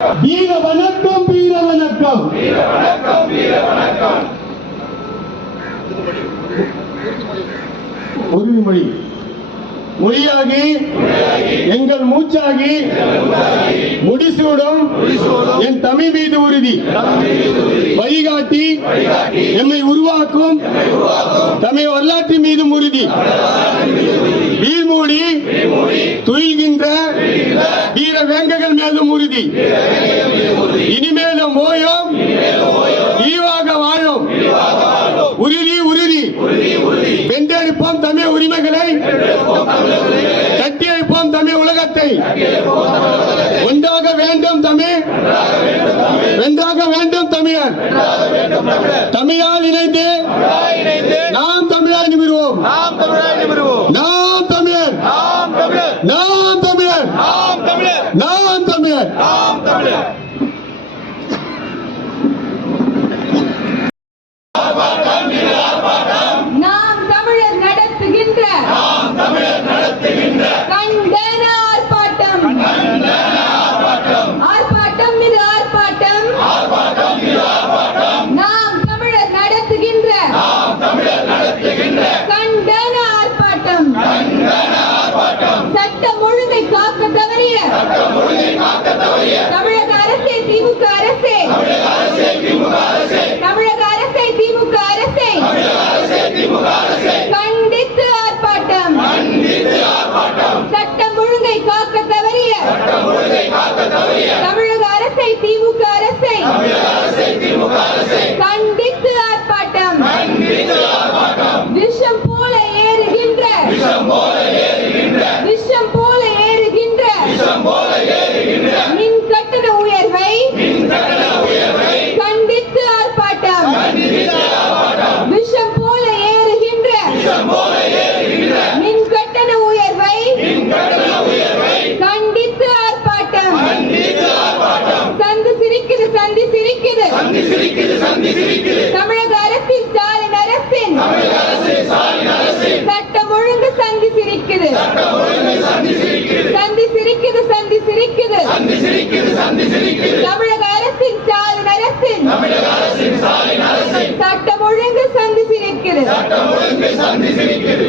வீர வணக்கம் வீர வணக்கம் உறுதிமொழி மொழியாகி எங்கள் மூச்சாகி முடிசூடும் என் தமிழ் மீது உறுதி. வழிகாட்டி என்னை உருவாக்கும் தமிழ் வரலாற்று மீதும் உறுதி. வீழ்மூடி துயில்கின்ற வீர வேங்கைகள் மேலும் உறுதி இனிமேலும் ஓயும். ஈவாக வாழும். உறுதி உறுதி வென்றெடுப்போம் தமிழ் உரிமைகளை. கட்டியெழுப்போம் தமிழ் உலகத்தை. ஒன்றாக வேண்டும் தமிழ். வென்றாக வேண்டும் தமிழர். தமிழால் இணைந்து நாம் தமிழாய் நிமிடுவோம் சிரிக்குது சந்தி சிரிக்குது. சந்தி சிரிக்குது சந்தி சிரிக்குது. தமிழக அரசின் ஸ்டாலின் அரசின் தமிழக அரசின் ஸ்டாலின் அரசின் சட்டம் ஒழுங்கு சந்தி சிரிக்குது. சட்டம் ஒழுங்கு சந்தி சிரிக்குது. சந்தி சிரிக்குது சந்தி சிரிக்குது. சந்தி சிரிக்குது சந்தி சிரிக்குது. தமிழக அரசின் ஸ்டாலின் அரசின் தமிழக அரசின் ஸ்டாலின் அரசின் சட்டம் ஒழுங்கு சந்தி சிரிக்குது. சட்டம் ஒழுங்கு சந்தி சிரிக்குது.